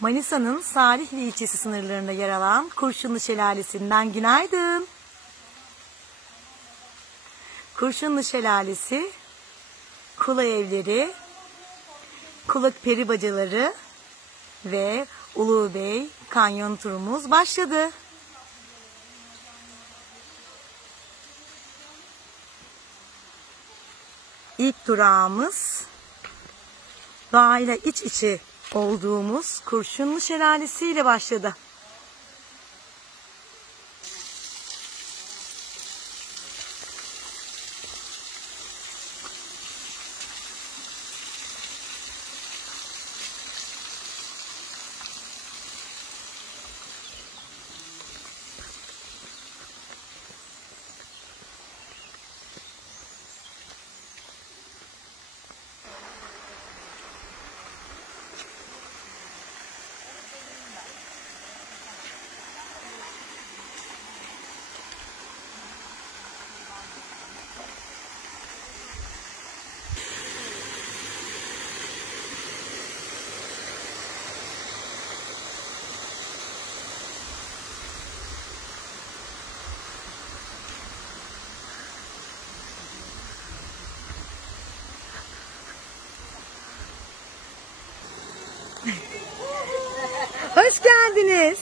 Manisa'nın Salihli ilçesi sınırlarında yer alan Kurşunlu Şelalesi'nden günaydın. Kurşunlu Şelalesi, Kula Evleri, Kula Peri Bacaları ve Ulubey Kanyon turumuz başladı. İlk durağımız doğayla iç içe olduğumuz Kurşunlu Şelalesi ile başladı. Hoş geldiniz.